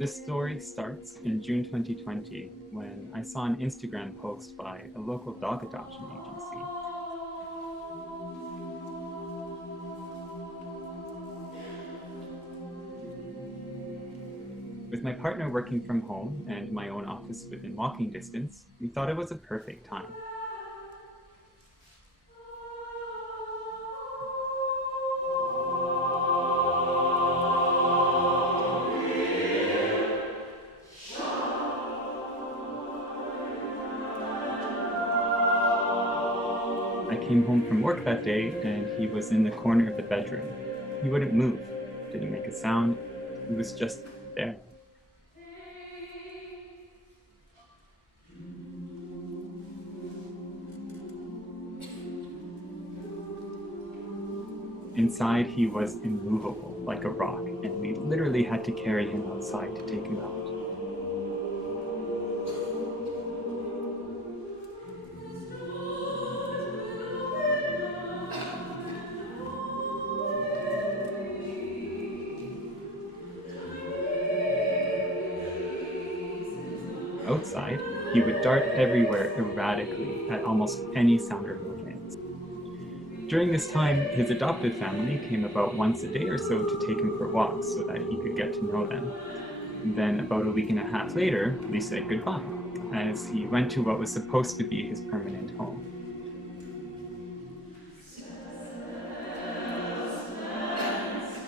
This story starts in June 2020 when I saw an Instagram post by a local dog adoption agency. With my partner working from home and my own office within walking distance, we thought it was a perfect time. I came home from work that day and he was in the corner of the bedroom. He wouldn't move, didn't make a sound, he was just there. Inside, he was immovable, like a rock, and we literally had to carry him outside to take him out. Outside, he would dart everywhere erratically at almost any sound or movement. During this time, his adoptive family came about once a day or so to take him for walks so that he could get to know them. And then about a week and a half later, we said goodbye, as he went to what was supposed to be his permanent home.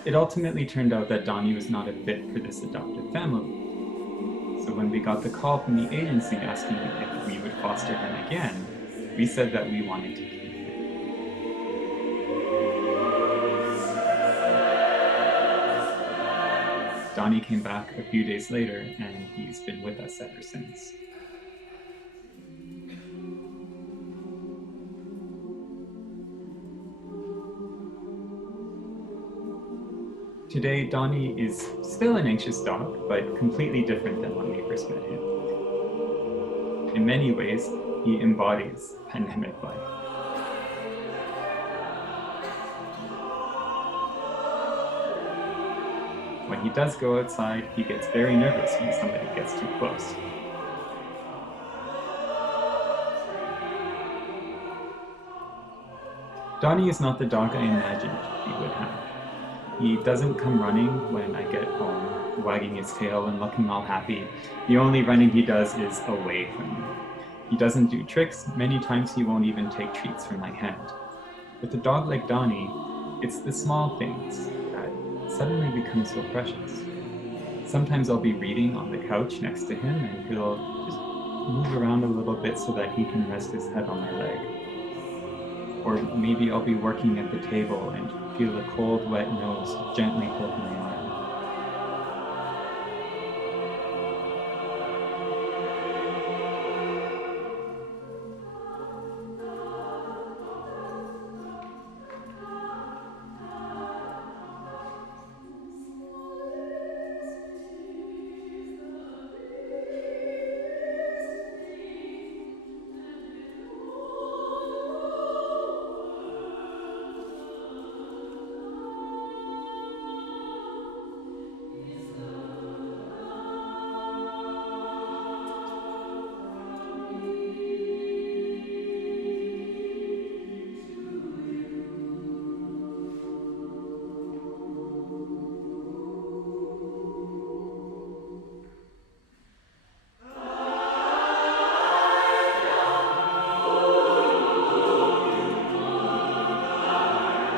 It ultimately turned out that Donnie was not a fit for this adoptive family. So when we got the call from the agency asking if we would foster him again, we said that we wanted to keep him. Donnie came back a few days later, and he's been with us ever since. Today, Donnie is still an anxious dog, but completely different than when we first met him. In many ways, he embodies pandemic life. When he does go outside, he gets very nervous when somebody gets too close. Donnie is not the dog I imagined he would have. He doesn't come running when I get home, wagging his tail and looking all happy. The only running he does is away from me. He doesn't do tricks. Many times he won't even take treats from my hand. With a dog like Donnie, it's the small things that suddenly become so precious. Sometimes I'll be reading on the couch next to him and he'll just move around a little bit so that he can rest his head on my leg. Or maybe I'll be working at the table and feel a cold, wet nose gently hold my arm.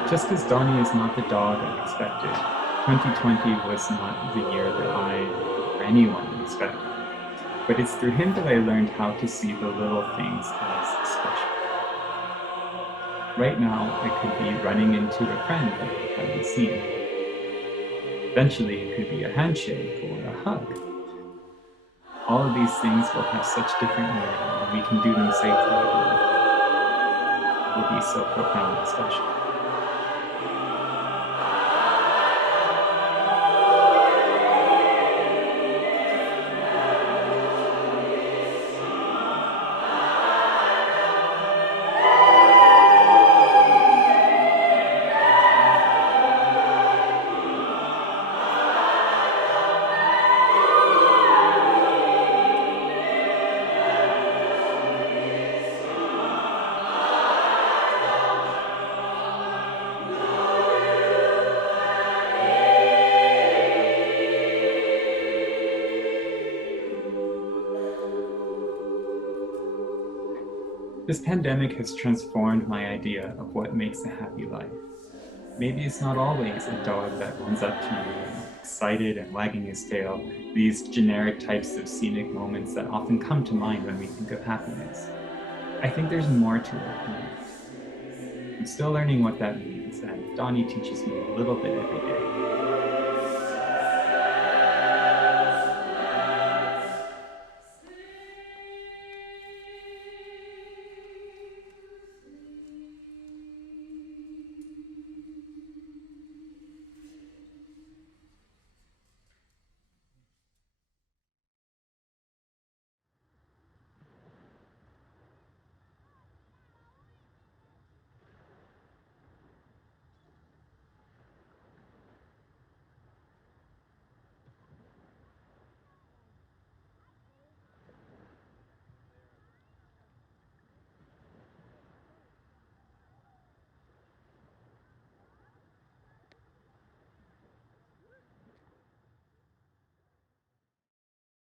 Just as Donnie is not the dog I expected, 2020 was not the year that I or anyone expected. But it's through him that I learned how to see the little things as special. Right now, I could be running into a friend that I haven't seen. Eventually, it could be a handshake or a hug. All of these things will have such different meaning, and we can do them safely. It will be so profoundly special. This pandemic has transformed my idea of what makes a happy life. Maybe it's not always a dog that runs up to you and excited and wagging his tail, these generic types of scenic moments that often come to mind when we think of happiness. I think there's more to it than that. I'm still learning what that means, and Donnie teaches me a little bit every day.